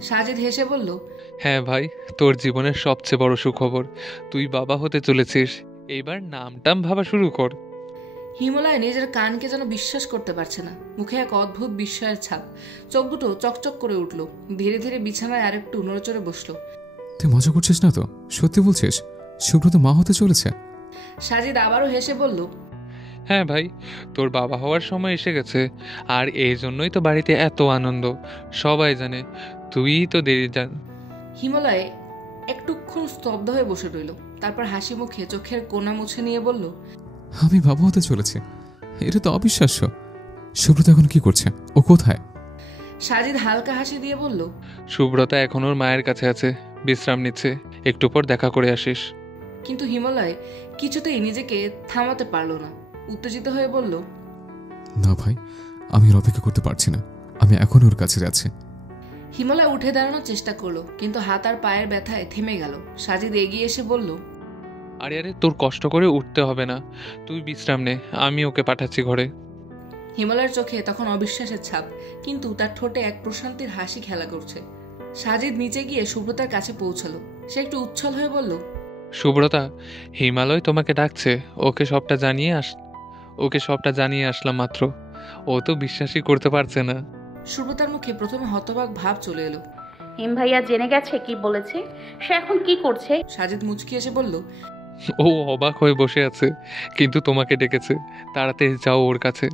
সাজিদ হেসে বলল, হ্যাঁ ভাই, তোর জীবনের সবচেয়ে বড় সুখবর, তুই বাবা হতে চলেছিস। এইবার নামটাম ভাবা শুরু কর। হিমালয় নিজের কানকে যেন বিশ্বাস করতে পারছে না, মুখে এক অদ্ভুত বিস্ময়ের ছাপ, চোখ দুটো চকচক করে উঠল। ধীরে ধীরে বিছানায় আরেকটু নড়েচড়ে বসলো। তুই মজা করছিস না তো? সত্যি বলছিস সুব্রত মা হতে চলেছে? সাজিদ আবারও হেসে বলল, হ্যাঁ ভাই, তোর বাবা হওয়ার সময় এসে গেছে। আর এই জন্যই তো বাড়িতে এত আনন্দ, সবাই জানে। তুই তো দেরি জান। হিমালয় একটুক্ষণ স্তব্ধ হয়ে বসে রইল, তারপর হাসি মুখে চোখের কোনা মুছে নিয়ে বলল, আমি বাবা হতে চলেছি? এটা তো অবিশ্বাস্য। সুব্রত এখন কি করছে? ও কোথায়? সাজিদ হালকা হাসি দিয়ে বলল, সুব্রতা এখন ওর মায়ের কাছে আছে, বিশ্রাম নিচ্ছে। একটু পর দেখা করে আসিস। কিন্তু হিমালয় কিছুতেই নিজেকে থামাতে পারল না, উত্তেজিত হয়ে বলল, না ভাই, আমি আর অপেক্ষা করতে পারছি না। আমি এখন ওর কাছে যাচ্ছি। হিমালয় উঠে দাঁড়ানোর চেষ্টা করলো, কিন্তু হাত আর পায়ের ব্যথায় থেমে গেল। সাজিদ এগিয়ে এসে বলল, আরে আরে, তোর কষ্ট করে উঠতে হবে না, তুই বিশ্রাম নে, আমি ওকে পাঠাচ্ছি ঘরে। হিমালয়ের চোখে তখন অবিশ্বাসের ছাপ, কিন্তু তার ঠোঁটে এক প্রশান্তির হাসি খেলা করছে। সাজিদ নিচে গিয়ে সুব্রতার কাছে পৌঁছালো। সে একটু উচ্ছল হয়ে বলল, সুব্রতা, হিমালয় তোমাকে ডাকছে। ওকে সবটা জানিয়ে আসলাম মাত্র। ও তো বিশ্বাসই করতে পারছে না। সুব্রতার মুখে প্রথমে হতবাক ভাব চলে এলো। হিম ভাইয়া জেনে গেছে কি বলেছে? সে এখন কি করছে? সাজিদ মুচকি এসে বলল, ও অবাক হয়ে বসে আছে, কিন্তু তোমাকে ডেকেছে। তাড়াতাড়ি যাও ওর কাছে।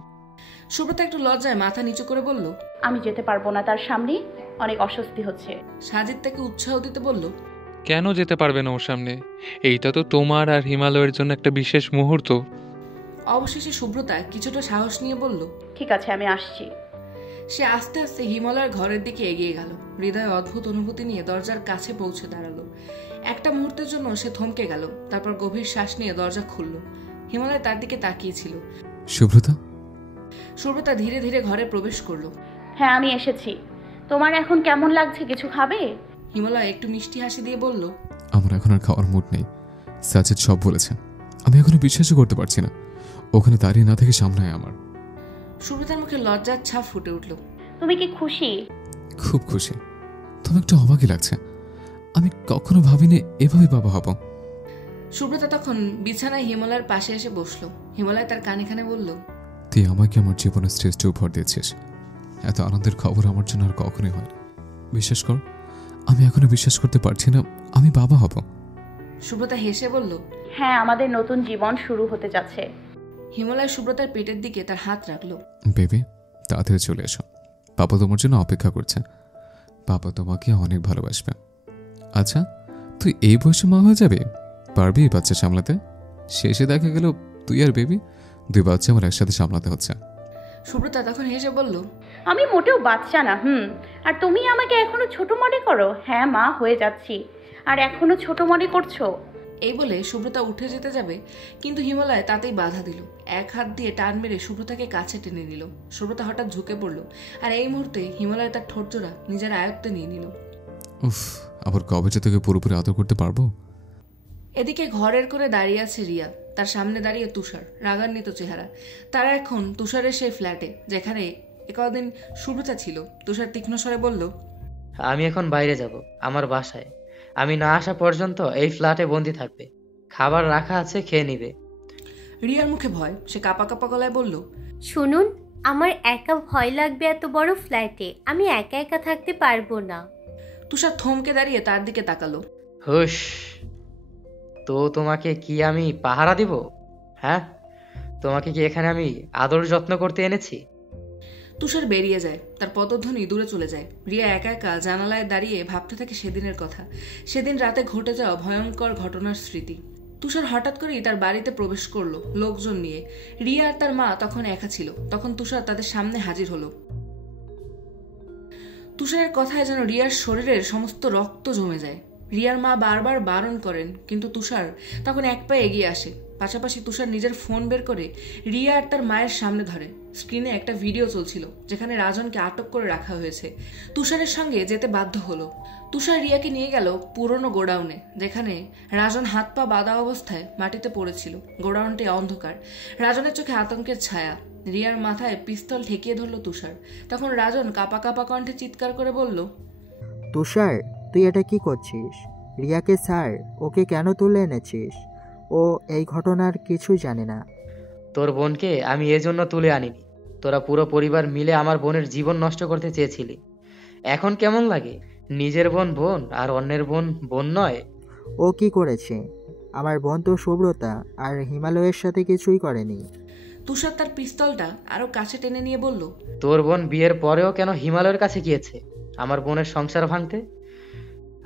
সুব্রতা একটু লজ্জায় মাথা নিচু করে বলল, আমি যেতে পারবো না তার সামনে, অনেক অস্বস্তি হচ্ছে। সাজিদ তাকে উৎসাহ দিতে বলল, কেন যেতে পারবে না ওর সামনে? এইটা তো তোমার আর হিমালয়ের জন্য একটা বিশেষ মুহূর্ত। অবশেষে সুব্রতা কিছুটা সাহস নিয়ে বলল, ঠিক আছে, আমি আসছি। সে আস্তে আস্তে হিমালয়ের ঘরের দিকে এগিয়ে গেল। হৃদয়ে অদ্ভুত অনুভূতি নিয়ে দরজার কাছে পৌঁছে দাঁড়ালো। একটা মুহূর্তের জন্য সে থমকে গেল, তারপর গভীর শ্বাস নিয়ে দরজা খুলল। হিমালয় তার দিকে তাকিয়েছিল। সুব্রতা? সুব্রতা ধীরে ধীরে ঘরে প্রবেশ করলো। হ্যাঁ, আমি এসেছি। তোমার এখন কেমন লাগছে? কিছু খাবে? হিমালয় একটু মিষ্টি হাসি দিয়ে বলল, আমার এখন আর খাওয়ার মুড নেই। সাজিদ সব বলেছে, আমি এখনো বিশ্বাসই করতে পারছি না। ওখানে দাঁড়িয়ে না থেকে সামনায় আমার। সুব্রতার মুখে লজ্জার ছাপ ফুটে উঠল। তুমি কি খুশি? খুব খুশি। তবে একটু অবাকই লাগছে। আমি কখনো ভাবিনি এভাবে বাবা হব। সুব্রতা তখন বিছানায় হিমালয়ের পাশে এসে বসলো। হিমালয় তার কানে কানে বলল, তুই আমাকে আমার জীবনের শ্রেষ্ঠ উপহার দিয়েছিস। এত আনন্দের খবর আমার জন্য আর কখনোই হয়। বিশ্বাস কর, আমি এখনো বিশ্বাস করতে পারছি না আমি বাবা হব। সুব্রতা হেসে বলল, হ্যাঁ, আমাদের নতুন জীবন শুরু হতে যাচ্ছে। হিমালয় সুব্রতার পেটের দিকে তার হাত রাখলো। বেবি, তাড়াতাড়ি চলে এসো। পাপা তোমার জন্য অপেক্ষা করছে। পাপা তোমাকে অনেক ভালোবাসবে। আচ্ছা, তুই এই বয়সে মা হয়ে যাবে? পারবি এই বাচ্চা সামলাতে? শেষে দেখা গেল তুই আর বেবি দুই বাচ্চা আমার একসাথে সামলাতে হচ্ছে। সুব্রতা তখন হেসে বলল, আমি মোটেও বাচ্চা না। আর তুমি আমাকে এখনো ছোট মনে করো? হ্যাঁ, মা হয়ে যাচ্ছি, আর এখনো ছোট মনে করছো? এই বলে সুব্রতা উঠে যেতে যাবে, কিন্তু হিমালয় তাতেই বাধা দিল। এক হাত দিয়ে টান মেরে সুব্রতাকে কাছে টেনে নিল। সুব্রতা হঠাৎ ঝুঁকে পড়ল, আর এই মুহূর্তে হিমালয় তার ঠোঁটজোড়া নিজের আয়ত্তে নিয়ে নিল। উফ, আবার কবে যে তোকে পুরোপুরি আদর করতে পারবো। এদিকে ঘরের করে দাঁড়িয়ে আছে রিয়া, তার সামনে দাঁড়িয়ে তুষার, রাগান্বিত চেহারা। তারা এখন তুষারের সেই ফ্ল্যাটে, যেখানে কদিন সুব্রতা ছিল। তুষার তীক্ষ্ণ স্বরে বলল, আমি এখন বাইরে যাব, আমার বাসায়। আমি না আসা পর্যন্ত এই ফ্ল্যাটে বন্দি থাকবে। খাবার রাখা আছে, খেয়ে নিবে। রিয়ার মুখে ভয়, সে কাপা কাপা গলায় বলল, শুনুন, আমার একা ভয় লাগবে এত বড় ফ্ল্যাটে। আমি একা একা থাকতে পারবো না। তুষার থমকে দাঁড়িয়ে তার দিকে তাকালো। হুশ, তো তোমাকে কি আমি পাহারা দিব? হ্যাঁ, তোমাকে কি এখানে আমি আদর যত্ন করতে এনেছি? তুষার বেরিয়ে যায়, তার পদধ্বনি দূরে চলে যায়। রিয়া একা একা জানালায় দাঁড়িয়ে ভাবতে থাকে সেদিনের কথা, সেদিন রাতে ঘটে যাওয়া ভয়ঙ্কর ঘটনার স্মৃতি। তুষার হঠাৎ করেই তার বাড়িতে প্রবেশ করলো লোকজন নিয়ে। রিয়া আর তার মা তখন একা ছিল। তখন তুষার তাদের সামনে হাজির হলো। তুষারের কথায় যেন রিয়ার শরীরের সমস্ত রক্ত জমে যায়। রিয়ার মা বারবার বারণ করেন, কিন্তু তুষার তখন এক পায়ে এগিয়ে আসে। পাশাপাশি তুষার নিজের ফোন বের করে রিয়া আর তার মায়ের সামনে ধরে। স্ক্রিনে একটা ভিডিও চলছিল, যেখানে রাজনকে আটক করে রাখা হয়েছে। তুষারের সঙ্গে যেতে বাধ্য হলো। তুষার রিয়াকে নিয়ে গেল পুরনো গোডাউনে, যেখানে রাজন হাত পা বাঁধা অবস্থায় মাটিতে পড়েছিল। গোডাউনটি অন্ধকার, রাজনের চোখে আতঙ্কের ছায়া। রিয়ার মাথায় পিস্তল ঠেকিয়ে ধরল তুষার। তখন রাজন কাপা কাপা কণ্ঠে চিৎকার করে বলল, তুষার, তুই এটা কি করছিস? রিয়াকে স্যার, ওকে কেন তুলে এনেছিস? ও এই ঘটনার কিছুই জানে না। তোর বোনকে আমি এজন্য তুলে আনিনি। তোরা পুরো পরিবার মিলে আমার বোনের জীবন নষ্ট করতে চেয়েছিলি। এখন কেমন লাগে? নিজের বোন বোন আর অন্যের বোন বোন নয়। ও কি করেছে? আমার বোন তো সুব্রতা আর হিমালয়ের সাথে কিছুই করেনি। তুষার তার পিস্তলটা আরো কাছে টেনে নিয়ে বলল, তোর বোন বিয়ের পরেও কেন হিমালয়ের কাছে গিয়েছে আমার বোনের সংসার ভাঙতে?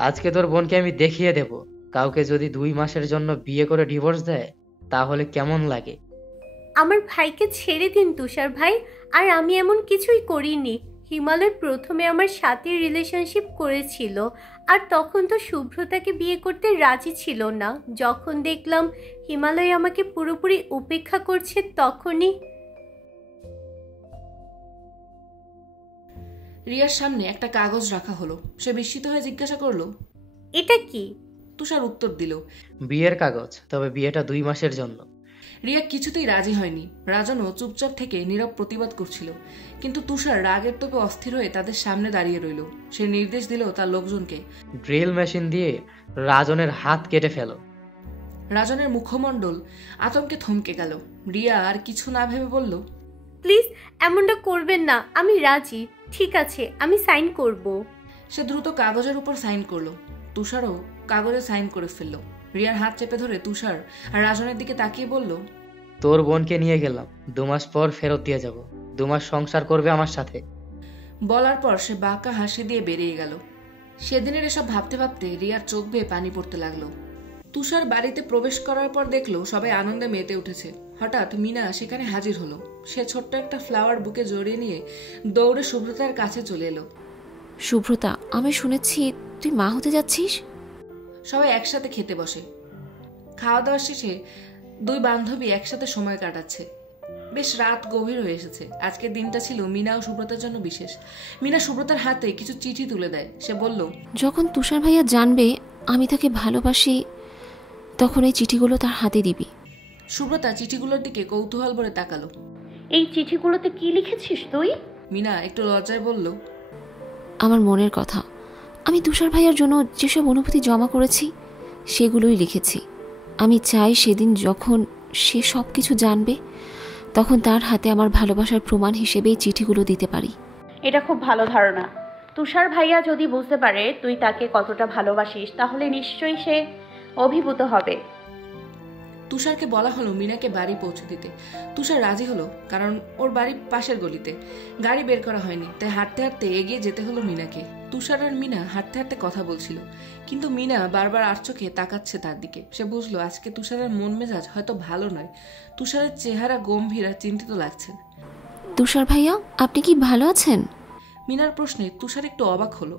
আজকে তোর বোনকে আমি দেখিয়ে দেব, কাউকে যদি 2 মাসের জন্য বিয়ে করে ডিভোর্স দেয় তাহলে কেমন লাগে। আমার ভাইকে ছেড়ে দিন তুষার ভাই। আর আমি এমন কিছুই করিনি। হিমালয় প্রথমে আমার সাথে রিলেশনশিপ করেছিল, আর তখন তো শুভ্রতাকে বিয়ে করতে রাজি ছিল না। যখন দেখলাম হিমালয় আমাকে পুরোপুরি উপেক্ষা করছে, তখনই। রিয়ার সামনে একটা কাগজ রাখা হলো। সে বিস্মিত হয়ে জিজ্ঞাসা করলো, এটা কি? তুষার উত্তর দিল, বিয়ের কাগজ, তবে বিয়েটা 2 মাসের জন্য। রিয়া কিছুতেই রাজি হয়নি। রাজনও চুপচাপ থেকে নীরব প্রতিবাদ করছিল, কিন্তু তুষার রাগের তোপে অস্থির হয়ে তাদের সামনে দাঁড়িয়ে রইল। সে নির্দেশ দিল তার লোকজনকে, ড্রিল মেশিন দিয়ে রাজনের হাত কেটে ফেলো। রাজনের মুখমণ্ডল আতঙ্কে থমকে গেল। রিয়া আর কিছু না ভেবে বলল, প্লিজ এমনটা করবেন না, আমি রাজি। ঠিক আছে, আমি সাইন করব। সে দ্রুত কাগজের উপর সাইন করলো। তুষারও কাগজে সাইন করে ফেলল। রিয়ার হাত চেপে ধরে তুষার আর রাজনের দিকে তাকিয়ে বলল, তোর বোনকে নিয়ে গেলাম, 2 মাস পর ফেরত দিয়ে যাব। 2 মাস সংসার করবে আমার সাথে। বলার পর সে বাঁকা হাসি দিয়ে বেরিয়ে গেল। সেদিনের এসব ভাবতে ভাবতে রিয়ার চোখ বেয়ে পানি পড়তে লাগলো। তুষার বাড়িতে প্রবেশ করার পর দেখলো সবাই আনন্দে মেতে উঠেছে। হঠাৎ মিনা সেখানে হাজির হলো। সে ছোট্ট একটা ফ্লাওয়ার বুকে জড়িয়ে নিয়ে দৌড়ে শুভ্রতার কাছে চলে এলো। শুভ্রতা, আমি শুনেছি তুই মা হতে যাচ্ছিস। সবাই একসাথে খেতে বসে। খাওয়া দাওয়া শেষে 2 বান্ধবী একসাথে সময় কাটাচ্ছে। বেশ রাত গভীর হয়ে এসেছে। আজকের দিনটা ছিল মিনা ও সুব্রতার জন্য বিশেষ। মিনা সুব্রতার হাতে কিছু চিঠি তুলে দেয়। সে বলল, যখন তুষার ভাইয়া জানবে আমি তাকে ভালোবাসি, তখন এই চিঠিগুলো তার হাতে দিবি। সুব্রতা চিঠিগুলোর দিকে কৌতূহল ভরে তাকালো। এই চিঠিগুলোতে কি লিখেছিস তুই? মিনা একটু লজ্জায় বলল, আমার মনের কথা। আমি তুষার ভাইয়ার জন্য যেসব অনুভূতি জমা করেছি সেগুলোই লিখেছি। আমি চাই সেদিন যখন সে সব কিছু জানবে, তখন তার হাতে আমার ভালোবাসার প্রমাণ হিসেবে এই চিঠিগুলো দিতে পারি। এটা খুব ভালো ধারণা। তুষার ভাইয়া যদি বুঝতে পারে তুই তাকে কতটা ভালোবাসিস, তাহলে নিশ্চয়ই সে অভিভূত হবে। তুষারকে বলা হলো মিনাকে বাড়ি পৌঁছে দিতে। তুষার রাজি হলো, কারণ ওর বাড়ি পাশের গলিতে। গাড়ি বের করা হয়নি, তাই হাঁটতে হাঁটতে এগিয়ে যেতে হলো মিনাকে। তুষার আর মিনা হাঁটতে হাঁটতে কথা বলছিল, কিন্তু মিনা বারবার আর চোখে তাকাচ্ছে তার দিকে। সে বুঝলো আজকে তুষারের মন মেজাজ হয়তো ভালো নয়। তুষারের চেহারা গম্ভীর আর চিন্তিত লাগছে। তুষার ভাইয়া, আপনি কি ভালো আছেন? মিনার প্রশ্নে তুষার একটু অবাক হলো।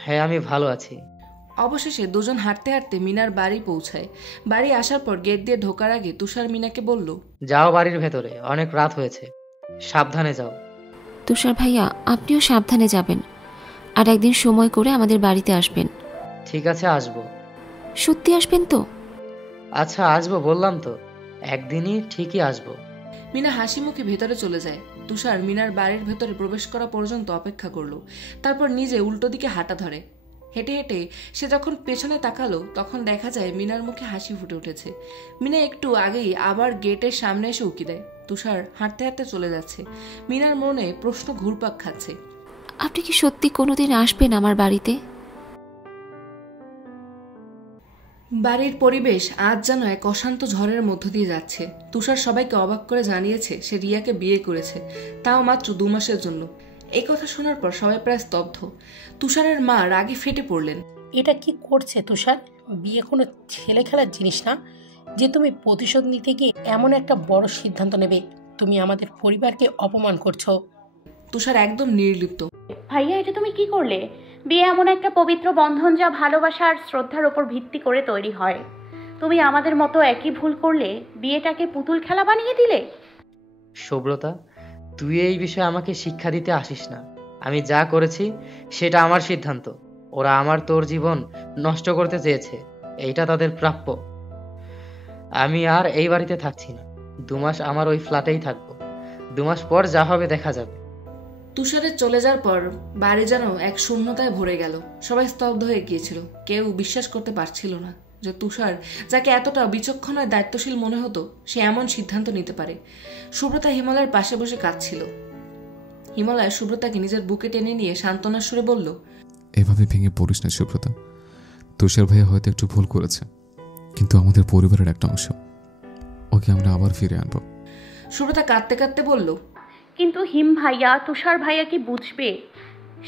হ্যাঁ, আমি ভালো আছি। অবশেষে দুজন হাঁটতে হাঁটতে মিনার বাড়ি পৌঁছায়। বাড়ি আসার পর গেট দিয়ে ঢোকার আগে তুষার মিনাকে বলল, যাও বাড়ির ভেতরে, অনেক রাত হয়েছে, সাবধানে যাও। তুষার ভাইয়া, আপনিও সাবধানে যাবেন, আর একদিন সময় করে আমাদের বাড়িতে আসবেন। ঠিক আছে, আসবো। সত্যি আসবেন তো? আচ্ছা, আসবো বললাম তো, একদিনই ঠিকই আসবো। মিনা হাসি মুখে ভেতরে চলে যায়। তুষার মিনার বাড়ির ভেতরে প্রবেশ করা পর্যন্ত অপেক্ষা করলো। তারপর নিজে উল্টো দিকে হাঁটা ধরে। হেঁটে হেঁটে সে যখন পেছনে তাকালো, তখন দেখা যায় মিনার মুখে হাসি ফুটে উঠেছে। মিনা একটু আগেই আবার গেটের সামনে এসে উকি দেয়। তুষার হাঁটতে হাঁটতে চলে যাচ্ছে। মিনার মনে প্রশ্ন ঘুরপাক খাচ্ছে। আপনি কি সত্যি কোনোদিন আসবেন আমার বাড়িতে? বাড়ির পরিবেশ আজ যেন এক অশান্ত ঝড়ের মধ্য দিয়ে যাচ্ছে। তুষার সবাইকে অবাক করে জানিয়েছে সে রিয়াকে বিয়ে করেছে, তাও মাত্র 2 মাসের জন্য। এই কথা শোনার পর সবাই প্রায় স্তব্ধ। তুষারের মা রাগে ফেটে পড়লেন। এটা কি করছে তুষার? বিয়ে কোনো ছেলে খেলার জিনিস না যে তুমি প্রতিশোধ নিতে গিয়ে এমন একটা বড় সিদ্ধান্ত নেবে। তুমি আমাদের পরিবারকে অপমান করছো। তুষার একদম নির্লিপ্ত। ভাইয়া, এটা তুমি কি করলে? বিয়ে এমন একটা পবিত্র বন্ধন যা ভালোবাসা আর শ্রদ্ধার ওপর ভিত্তি করে তৈরি হয়। তুমি আমাদের মতো একই ভুল করলে, বিয়েটাকে পুতুল খেলা বানিয়ে দিলে। সুব্রতা, তুই এই বিষয়ে আমাকে শিক্ষা দিতে আসিস না। আমি যা করেছি সেটা আমার সিদ্ধান্ত। ওরা আমার তোর জীবন নষ্ট করতে চেয়েছে, এইটা তাদের প্রাপ্য। আমি আর এই বাড়িতে থাকছি না। 2 মাস আমার ওই ফ্ল্যাটেই থাকবো। 2 মাস পর যা হবে দেখা যাবে। তুষারের চলে যাওয়ার পর বাড়ি যেন এক শূন্যতায় ভরে গেল। সবাই স্তব্ধ হয়ে গিয়েছিল। কেউ বিশ্বাস করতে পারছিল না যে তুষার, যাকে এতটা বিচক্ষণ আর দায়িত্বশীল মনে হতো, সে এমন সিদ্ধান্ত নিতে পারে। সুব্রতা হিমালয়ের পাশে বসে কাঁদছিল। হিমালয় সুব্রতাকে নিজের বুকে টেনে নিয়ে সান্ত্বনার সুরে বলল, এভাবে ভেঙে পড়িস না সুব্রতা। তুষার ভাইয়া হয়তো একটু ভুল করেছে, কিন্তু আমাদের পরিবারের একটা অংশ। ওকে আমরা আবার ফিরে আনবো। সুব্রতা কাঁদতে কাঁদতে বলল, কিন্তু হিম ভাইয়া, তুষার ভাইয়া কি বুঝবে?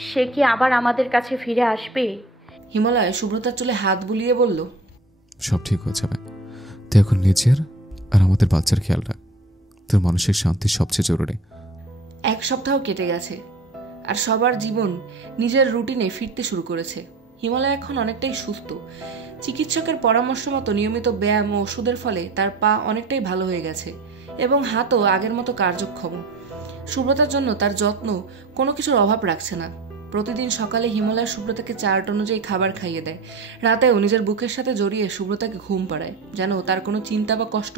সে কি আবার আমাদের কাছে ফিরে আসবে? হিমালয় সুব্রতার চুলে হাত বুলিয়ে বলল, সব ঠিক হয়ে যাবে। তুই এখন নিজের আর আমাদের বাচ্চার খেয়াল রাখ। তোর মানসিক শান্তি সবচেয়ে জরুরি। 1 সপ্তাহ কেটে গেছে আর সবার জীবন নিজের রুটিনে ফিরতে শুরু করেছে। হিমালয় এখন অনেকটাই সুস্থ। চিকিৎসকের পরামর্শ মতো নিয়মিত ব্যায়াম ও ওষুধের ফলে তার পা অনেকটাই ভালো হয়ে গেছে এবং হাতও আগের মতো কার্যক্ষম। সুব্রতার জন্য তার যত্ন কোনো কিছুর অভাব রাখছে না। প্রতিদিন সকালে হিমালয় সুব্রতাকে চার্ট অনুযায়ী খাবার খাইয়ে দেয়। রাতেও নিজের বুকের সাথে জড়িয়ে সুব্রতাকে ঘুম পাড়ায়, যেন তার কোনো চিন্তা বা কষ্ট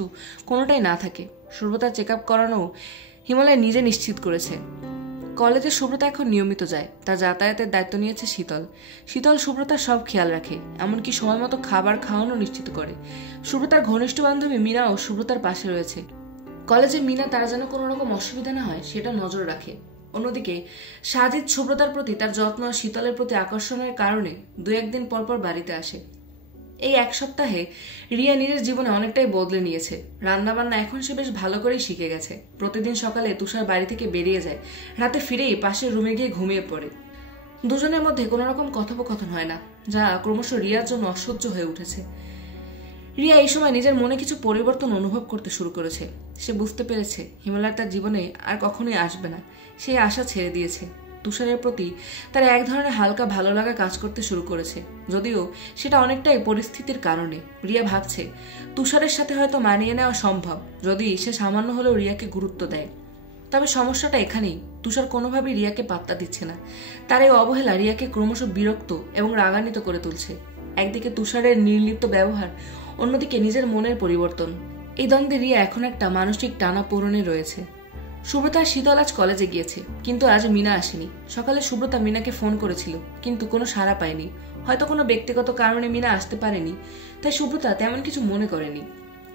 কোনোটাই না থাকে। সুব্রতার চেক আপ করানো হিমালয় নিজে নিশ্চিত করেছে। কলেজে সুব্রতা এখন নিয়মিত যায়। তার যাতায়াতের দায়িত্ব নিয়েছে শীতল। শীতল সুব্রতার সব খেয়াল রাখে, এমনকি সময় মতো খাবার খাওয়ানো নিশ্চিত করে। সুব্রতার ঘনিষ্ঠ বান্ধবী মিনাও সুব্রতার পাশে রয়েছে। কলেজে মিনা তার যেন কোনো রকম অসুবিধা না হয় সেটা নজর রাখে। অন্যদিকে সাজিদ সুব্রতার প্রতি তার যত্ন আর শীতলের প্রতি আকর্ষণের কারণে 2-1 দিন পরপর বাড়িতে আসে। এই 1 সপ্তাহে রিয়া নিজের জীবনে অনেকটাই বদলে নিয়েছে। রান্নাবান্না এখন সে বেশ ভালো করেই শিখে গেছে। প্রতিদিন সকালে তুষার বাড়ি থেকে বেরিয়ে যায়, রাতে ফিরেই পাশের রুমে গিয়ে ঘুমিয়ে পড়ে। দুজনের মধ্যে কোনো রকম কথোপকথন হয় না, যা ক্রমশ রিয়ার জন্য অসহ্য হয়ে উঠেছে। রিয়া এই সময় নিজের মনে কিছু পরিবর্তন অনুভব করতে শুরু করেছে। সে বুঝতে পেরেছে হিমালয় তার জীবনে আর কখনোই আসবে না। সে আশা ছেড়ে দিয়েছে। তুষারের প্রতি তার এক ধরনের হালকা ভালো লাগা কাজ করতে শুরু করেছে, যদিও সেটা অনেকটাই পরিস্থিতির কারণে। রিয়া ভাবছে তুষারের সাথে হয়তো মানিয়ে নেওয়া সম্ভব যদি সে সামান্য হলেও রিয়াকে গুরুত্ব দেয়। তবে সমস্যাটা এখানেই, তুষার কোনোভাবেই রিয়াকে পাত্তা দিচ্ছে না। তার এই অবহেলা রিয়াকে ক্রমশ বিরক্ত এবং রাগান্বিত করে তুলছে। একদিকে তুষারের নির্লিপ্ত ব্যবহার, অন্যদিকে নিজের মনের পরিবর্তন। এই দ্বন্দ্বে রিয়া এখন একটা মানসিক টানাপোড়েনে রয়েছে। সুব্রতা শীতল আজ কলেজে গিয়েছে, কিন্তু আজ মিনা আসেনি। সকালে সুব্রতা মিনাকে ফোন করেছিল, কিন্তু কোনো সাড়া পায়নি। হয়তো কোনো ব্যক্তিগত কারণে মিনা আসতে পারেনি, তাই সুব্রতা তেমন কিছু মনে করেনি।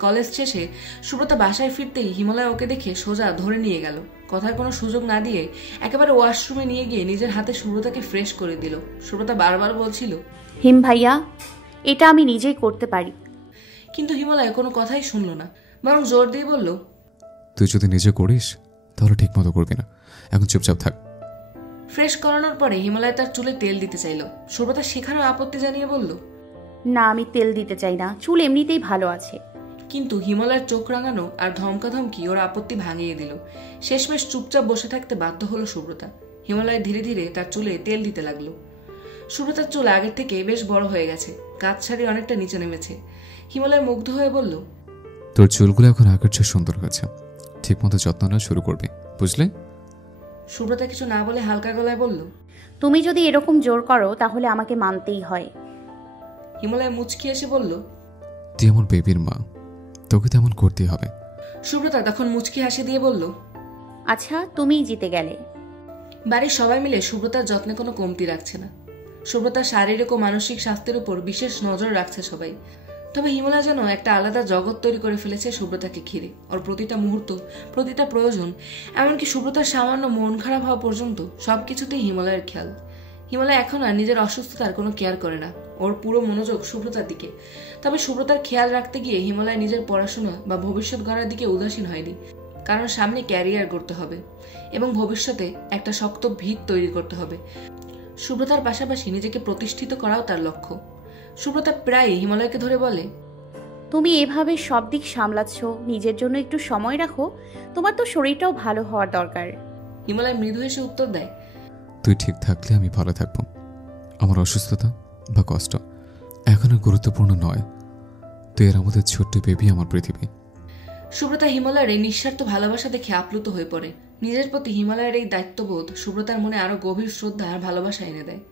কলেজ শেষে সুব্রতা বাসায় ফিরতেই হিমালয় ওকে দেখে সোজা ধরে নিয়ে গেল। কথার কোনো সুযোগ না দিয়ে একেবারে ওয়াশরুমে নিয়ে গিয়ে নিজের হাতে সুব্রতাকে ফ্রেশ করে দিল। সুব্রতা বারবার বলছিল, হিম ভাইয়া, এটা আমি নিজেই করতে পারি। কিন্তু হিমালয় কোনো কথাই শুনল না, বরং জোর দিয়ে বলল, তুই যদি নিজে করিস তাহলে ঠিক মতো করবি না, এখন চুপচাপ থাক। ফ্রেশ করানোর পরে হিমালয় তার চুলে তেল দিতে চাইল। সুব্রতা সেখানেও আপত্তি জানিয়ে বলল, না, আমি তেল দিতে চাই না, চুল এমনিতেই ভালো আছে। কিন্তু হিমালয়ের চোখ রাঙানো আর ধমকাধমকি ওর আপত্তি ভাঙিয়ে দিল। শেষমেশ চুপচাপ বসে থাকতে বাধ্য হলো সুব্রতা। হিমালয় ধীরে ধীরে তার চুলে তেল দিতে লাগলো। সুব্রতার চুল আগের থেকে বেশ বড় হয়ে গেছে, কাঁধ ছাড়ি অনেকটা নিচে নেমেছে। হিমালয় মুগ্ধ হয়ে বলল, তোর চুলগুলো এখন আগের চেয়ে সুন্দর হয়েছে, ঠিক মতো যত্ন নেওয়া শুরু করবি, বুঝলে? সুব্রতা কিছু না বলে হালকা গলায় বলল, তুমি যদি এরকম জোর করো তাহলে আমাকে মানতেই হয়। হিমালয় মুচকি এসে বলল, তুই আমার বেবির মা, তোকে তেমন করতেই হবে। সুব্রতা তখন মুচকি হাসি দিয়ে বলল, আচ্ছা, তুমিই জিতে গেলে। বাড়ির সবাই মিলে সুব্রতার যত্নে কোনো কমতি রাখছে না। সুব্রতার শারীরিক ও মানসিক স্বাস্থ্যের উপর বিশেষ নজর রাখছে সবাই। তবে হিমালয় যেন একটা আলাদা জগৎ তৈরি করে ফেলেছে সুব্রতাকে ঘিরে। ওর প্রতিটা মুহূর্ত, প্রতিটা প্রয়োজন, এমনকি সুব্রতার সামান্য মন খারাপ হওয়া পর্যন্ত সবকিছুতেই হিমালয়ের খেয়াল। হিমালয় এখন আর নিজের অসুস্থতার কোনো কেয়ার করে না, ওর পুরো মনোযোগ সুব্রতার দিকে। তবে সুব্রতার খেয়াল রাখতে গিয়ে হিমালয় নিজের পড়াশোনা বা ভবিষ্যৎ গড়ার দিকে উদাসীন হয়নি, কারণ সামনে ক্যারিয়ার করতে হবে এবং ভবিষ্যতে একটা শক্ত ভিত তৈরি করতে হবে। সুব্রতার পাশাপাশি নিজেকে প্রতিষ্ঠিত করাও তার লক্ষ্য। সুব্রতা প্রায় হিমালয়কে ধরে বলে, তুমি এভাবে সব দিক সামলাচ্ছ, নিজের জন্য একটু সময় রাখো, তোমার তো শরীরটাও ভালো হওয়ার দরকার। হিমালয় মৃদু হেসে উত্তর দেয়, তুই ঠিক থাকলে আমি ভালো থাকবো। আমার অসুস্থতা বা কষ্ট এখন আর গুরুত্বপূর্ণ নয়, তুই এর আমাদের ছোট্ট বেবি, আমার পৃথিবী। সুব্রতা হিমালয়ের এই নিঃস্বার্থ ভালোবাসা দেখে আপ্লুত হয়ে পড়ে। নিজের প্রতি হিমালয়ের এই দায়িত্ববোধ সুব্রতার মনে আরো গভীর শ্রদ্ধা আর ভালোবাসা এনে দেয়।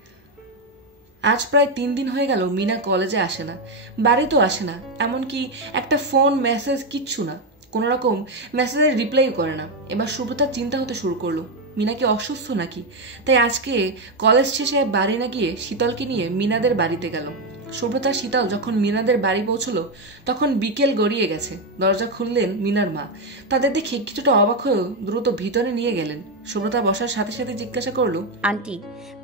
আজ প্রায় 3 দিন হয়ে গেল মিনা কলেজে আসে না, বাড়িতেও আসে না, এমনকি একটা ফোন মেসেজ কিচ্ছু না। কোনোরকম মেসেজের রিপ্লাই করে না। এবার সুব্রতার চিন্তা হতে শুরু করলো, মিনা কি অসুস্থ নাকি, তাই আজকে কলেজ শেষে বাড়ি না গিয়ে শীতলকে নিয়ে মিনাদের বাড়িতে গেল। সুব্রতা শীতল যখন মিনাদের বাড়ি পৌঁছলো তখন বিকেল গড়িয়ে গেছে। দরজা খুললেন মিনার মা। তাদের দেখে কিছুটা অবাক হয়েও দ্রুত ভিতরে নিয়ে গেলেন। সুব্রতা বসার সাথে সাথে জিজ্ঞাসা করলো, আন্টি,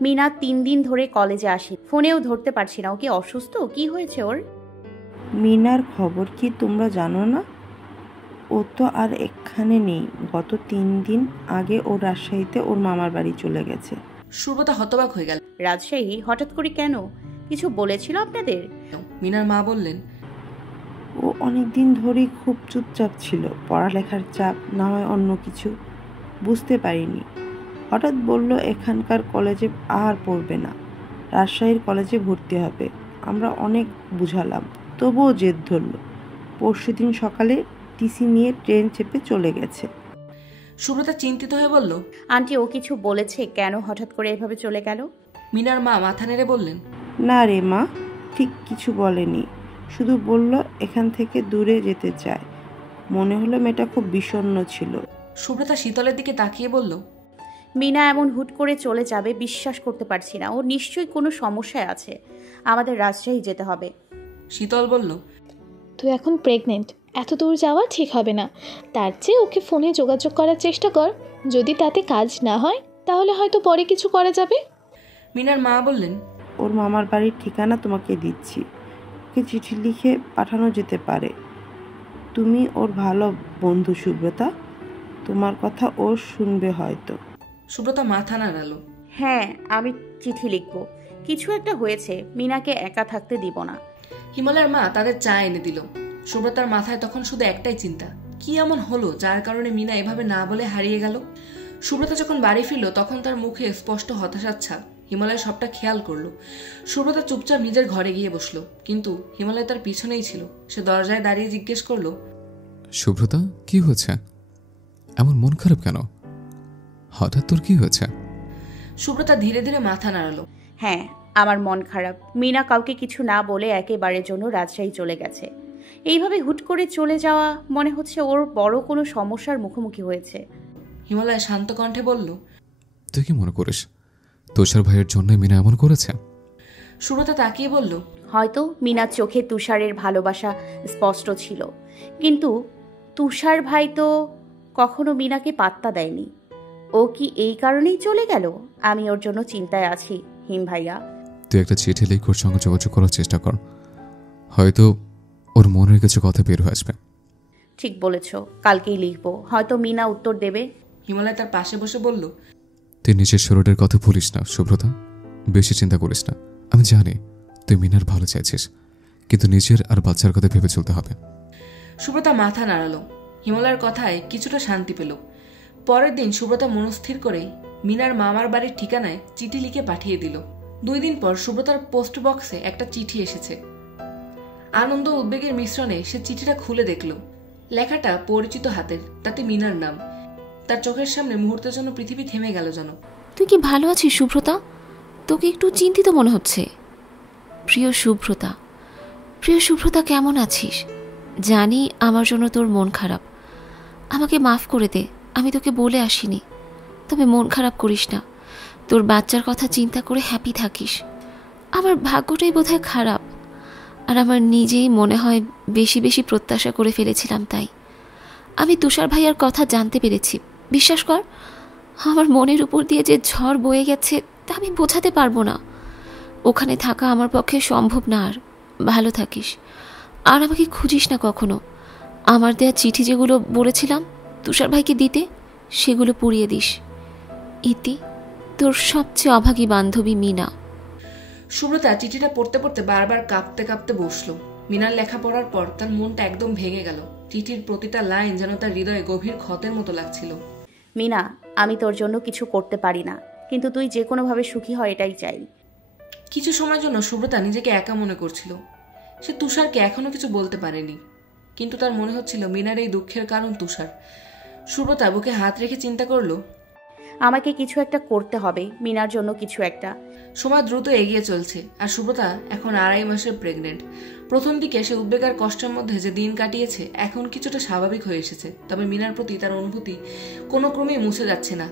মিনা 3 দিন ধরে কলেজে আসে, ফোনেও ধরতে পারছি না। ও কি অসুস্থ? কি হয়েছে ওর? মিনার খবর কি তোমরা জানো না? ও তো আর এখানে নেই। গত 3 দিন আগে ও রাজশাহীতে ওর মামার বাড়ি চলে গেছে। সুব্রতা হতবাক হয়ে গেল। রাজশাহী? হঠাৎ করে কেন? কিছু বলেছিল আপনাদের? মিনার মা বললেন, ও অনেক দিন ধরেই খুব চুপচাপ ছিল, পড়ালেখার চাপ না হয় অন্য কিছু, বুঝতে পারিনি। হঠাৎ বলল এখানকার কলেজে আর পড়বে না, রাজশাহীর কলেজে ভর্তি হবে। আমরা অনেক বুঝালাম, তবুও জেদ ধরল। পরশুদিন সকালে টিসি নিয়ে ট্রেন চেপে চলে গেছে। সুব্রতা চিন্তিত হয়ে বলল, আন্টি, ও কিছু বলেছে কেন হঠাৎ করে এভাবে চলে গেল? মিনার মা মাথা নেড়ে বললেন, না রে মা, ঠিক কিছু বলেনি, শুধু বলল এখান থেকে দূরে যেতে চায়। মনে হলো মেয়েটা খুব বিষণ্ণ ছিল। সুব্রতা শীতলের দিকে তাকিয়ে বলল, মিনা এমন হুট করে চলে যাবে বিশ্বাস করতে পারছি না। ও নিশ্চয়ই কোনো সমস্যায় আছে, আমাদের রাজশাহী যেতে হবে। শীতল বলল, তুই এখন প্রেগনেন্ট, এত দূর যাওয়া ঠিক হবে না। তার চেয়ে ওকে ফোনে যোগাযোগ করার চেষ্টা কর, যদি তাতে কাজ না হয় তাহলে হয়তো পরে কিছু করা যাবে। মিনার মা বললেন, ওর মামার বাড়ির ঠিকানা তোমাকে দিচ্ছি, ওকে চিঠি লিখে পাঠানো যেতে পারে। তুমি ওর ভালো বন্ধু সুব্রতা, তোমার কথা ও শুনবে হয়তো। সুব্রতা মাথা নাড়ালো। হ্যাঁ, আমি চিঠি লিখব। কিছু একটা হয়েছে, মিনাকে একা থাকতে দিব না। হিমালয়ের মা তাদের চা এনে দিল। সুব্রতার মাথায় তখন শুধু একটাই চিন্তা, কি এমন হলো যার কারণে মিনা এভাবে না বলে হারিয়ে গেল। সুব্রতা যখন বাড়ি ফিরল তখন তার মুখে স্পষ্ট হতাশার ছাপ। হিমালয় সবটা খেয়াল করলো। সুব্রতা চুপচাপ নিজের ঘরে গিয়ে বসলো, কিন্তু হিমালয় তার পিছনেই ছিল। সে দরজায় দাঁড়িয়ে জিজ্ঞেস করলো, সুব্রতা, কি হয়েছে? এমন মন খারাপ কেন? হঠাৎ তোর কি হয়েছে? সুব্রতা ধীরে ধীরে মাথা নাড়ালো। হ্যাঁ, আমার মন খারাপ। মিনা কাউকে কিছু না বলে একেবারের জন্য রাজশাহী চলে গেছে। এইভাবে হুট করে চলে যাওয়া মনে হচ্ছে ওর বড় কোনো সমস্যার মুখোমুখি হয়েছে। হিমালয় শান্ত কণ্ঠে বলল, তুই কি মনে করিস তুষার ভাইয়ের জন্য মিনা এমন করেছে? সুব্রতা তাকিয়ে বলল, হয়তো মিনার চোখে তুষারের ভালোবাসা স্পষ্ট ছিল, কিন্তু তুষার ভাই তো কখনো মিনাকে পাত্তা দেয়নি। ও কি এই কারণেই চলে গেল? আমি ওর জন্য চিন্তায় আছি হিম ভাইয়া। তুই একটা চিঠি লিখে ওর সঙ্গে যোগাযোগ করার চেষ্টা কর, হয়তো ওর মনের কিছু কথা বের হয়ে আসবে। ঠিক বলেছ, কালকেই লিখবো, হয়তো মিনা উত্তর দেবে। হিমালয় তার পাশে বসে বলল, তুই নিজের শরীরের কথা ভুলিস না সুব্রতা, বেশি চিন্তা করিস না। আমি জানি তুই মিনার ভালো চাইছিস, কিন্তু নিজের আর বাচ্চার কথা ভেবে চলতে হবে। সুব্রতা মাথা নাড়ালো। হিমালয়ের কথায় কিছুটা শান্তি পেল। পরের দিন সুব্রতা মনস্থির করে মিনার মামার বাড়ির ঠিকানায় চিঠি লিখে পাঠিয়ে দিল। 2 দিন পর সুব্রতার পোস্ট বক্সে একটা চিঠি এসেছে। আনন্দ উদ্বেগের মিশ্রণে সে চিঠিটা খুলে দেখল। লেখাটা পরিচিত হাতের, তাতে মিনার নাম। তার চোখের সামনে মুহূর্তের জন্য পৃথিবী থেমে গেল যেন। তুই কি ভালো আছিস সুব্রতা? তোকে একটু চিন্তিত মনে হচ্ছে। প্রিয় সুব্রতা, কেমন আছিস? জানি আমার জন্য তোর মন খারাপ, আমাকে মাফ করে দে, আমি তোকে বলে আসিনি। তবে মন খারাপ করিস না, তোর বাচ্চার কথা চিন্তা করে হ্যাপি থাকিস। আমার ভাগ্যটাই বোধহয় খারাপ, আর আমার নিজেই মনে হয় বেশি বেশি প্রত্যাশা করে ফেলেছিলাম। তাই আমি তুষার ভাইয়ার কথা জানতে পেরেছি। বিশ্বাস কর, আমার মনের উপর দিয়ে যে ঝড় বয়ে গেছে তা আমি বোঝাতে পারবো না। ওখানে থাকা আমার পক্ষে সম্ভব না। আর ভালো থাকিস, আর আমাকে খুঁজিস না কখনো। আমার দেয়া চিঠি যেগুলো বলেছিলাম তুষার ভাইকে দিতে, সেগুলো পুড়িয়ে দিস। ইতি, তোর সবচেয়ে অভাগী বান্ধবী মিনা। সুব্রতা চিঠিটা পড়তে পড়তে বারবার কাঁপতে কাঁপতে বসলো। মিনার লেখা পড়ার পর তার মনটা একদম ভেঙে গেল। চিঠির প্রতিটা লাইন যেন তার হৃদয়ে গভীর ক্ষতের মতো লাগছিল। মিনা, আমি তোর জন্য কিছু করতে পারি না, কিন্তু তুই যে কোনোভাবে সুখী হয় এটাই চাই। কিছু সময়ের জন্য সুব্রতা নিজেকে একা মনে করছিল। সে তুষারকে এখনো কিছু বলতে পারেনি, কিন্তু তার মনে হচ্ছিল মিনার এই দুঃখের কারণ তুষার। সুব্রতা বুকে হাত রেখে চিন্তা করলো, আমাকে কিছু একটা করতে হবে, মিনার জন্য কিছু একটা। সময় দ্রুত এগিয়ে চলছে, আর সুব্রতা এখন 2.5 মাসের প্রেগনেন্ট। প্রথম দিকে সে উদ্বেগ আর কষ্টের মধ্যে যে দিন কাটিয়েছে এখন কিছুটা স্বাভাবিক হয়ে এসেছে, তবে মিনার প্রতি তার অনুভূতি কোনো ক্রমেই মুছে যাচ্ছে না।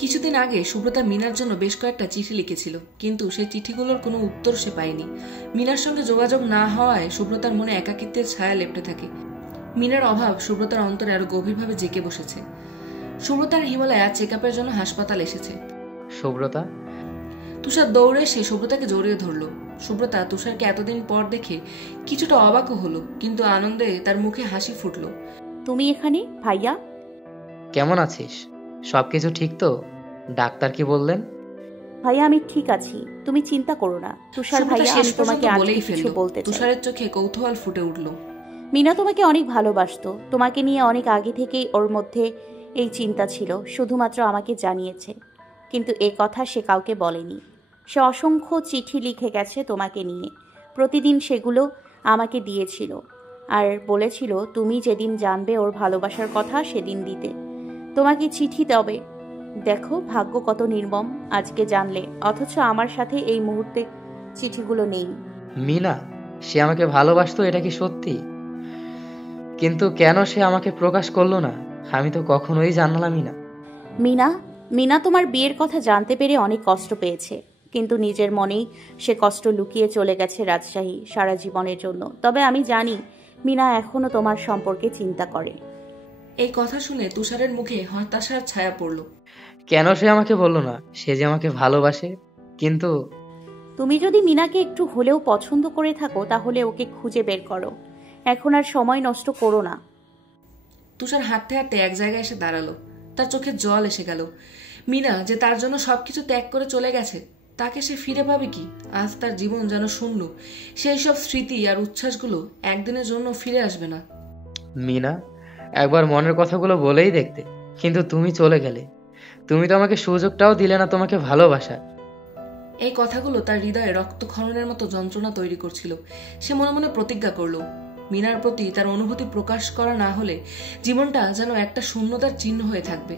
কিছুদিন আগে সুব্রতা মিনার জন্য বেশ কয়েকটা চিঠি লিখেছিল, কিন্তু সেই চিঠিগুলোর কোনো উত্তর সে পায়নি। মিনার সঙ্গে যোগাযোগ না হওয়ায় সুব্রতার মনে একাকিত্বের ছায়া লেপটে থাকে। মিনার অভাব সুব্রতার অন্তরে আরো গভীরভাবে জেঁকে বসেছে। সুব্রতার হিমালয়া চেক আপের জন্য হাসপাতাল এসেছে। সুব্রতা? তুষার দৌড়ে এসে সুব্রতাকে জড়িয়ে ধরল। সুব্রতা তুষারকে এতদিন পর দেখে কিছুটা অবাকও হলো, কিন্তু আনন্দে তার মুখে হাসি ফুটল। তুমি এখানে ভাইয়া? কেমন আছিস? সবকিছু ঠিক তো? ডাক্তার কি বললেন? ভাইয়া আমি ঠিক আছি, তুমি চিন্তা করো না। তুষার ভাইয়া, আমি তোমাকে আজকে কিছু বলতে চাই। তুষারের চোখে কৌতূহল ফুটে উঠল। মিনা তোমাকে অনেক ভালোবাসতো, তোমাকে নিয়ে অনেক আগে থেকেই ওর মধ্যে এই চিন্তা ছিল, শুধুমাত্র আমাকে জানিয়েছে, কিন্তু এ কথা সে কাউকে বলেনি। সে অসংখ্য চিঠি লিখে গেছে তোমাকে নিয়ে, প্রতিদিন সেগুলো আমাকে দিয়েছিল আর বলেছিল তুমি যেদিন জানবে ওর ভালোবাসার কথা সেদিন দিতে তোমাকে চিঠি দেবে। দেখো ভাগ্য কত নির্মম, আজকে জানলে, অথচ আমার সাথে এই মুহূর্তে চিঠিগুলো নেই। মিনা, সে আমাকে ভালোবাসতো, এটা কি সত্যি? কিন্তু কেন সে আমাকে প্রকাশ করলো না? আমি তো কখনোই জানলামই না। মিনা তোমার বিয়ের কথা জানতে পেরে অনেক কষ্ট পেয়েছে, কিন্তু নিজের মনেই সে কষ্ট লুকিয়ে চলে গেছে রাজশাহী সারা জীবনের জন্য। তবে আমি জানি মিনা এখনো তোমার সম্পর্কে চিন্তা করে। এই কথা শুনে তুষারের মুখে হতাশার ছায়া পড়ল। কেন সে আমাকে বললো না সে যে আমাকে ভালোবাসে? কিন্তু তুমি যদি মিনাকে একটু হলেও পছন্দ করে থাকো তাহলে ওকে খুঁজে বের করো, এখন আর সময় নষ্ট করো না। তুষার হাঁটতে হাঁটতে এক জায়গায় এসে দাঁড়ালো। তার চোখে জল এসে গেল। মিনা যে তার জন্য সবকিছু ত্যাগ করে চলে গেছে, তাকে সে ফিরে পাবে কি? আজ তার জীবন যেন শূন্য। সেই সব স্মৃতি আর উচ্ছ্বাসগুলো একদিনের জন্য ফিরে আসবে না। মিনা, একবার মনের কথাগুলো বলেই দেখতে, কিন্তু তুমি চলে গেলে। তুমি তো আমাকে সুযোগটাও দিলে না তোমাকে ভালোবাসার। এই কথাগুলো তার হৃদয়ে রক্তক্ষরণের মতো যন্ত্রণা তৈরি করছিল। সে মনে মনে প্রতিজ্ঞা করল, মিনার প্রতি তার অনুভূতি প্রকাশ করা না হলে জীবনটা যেন একটা শূন্যতার চিহ্ন হয়ে থাকবে।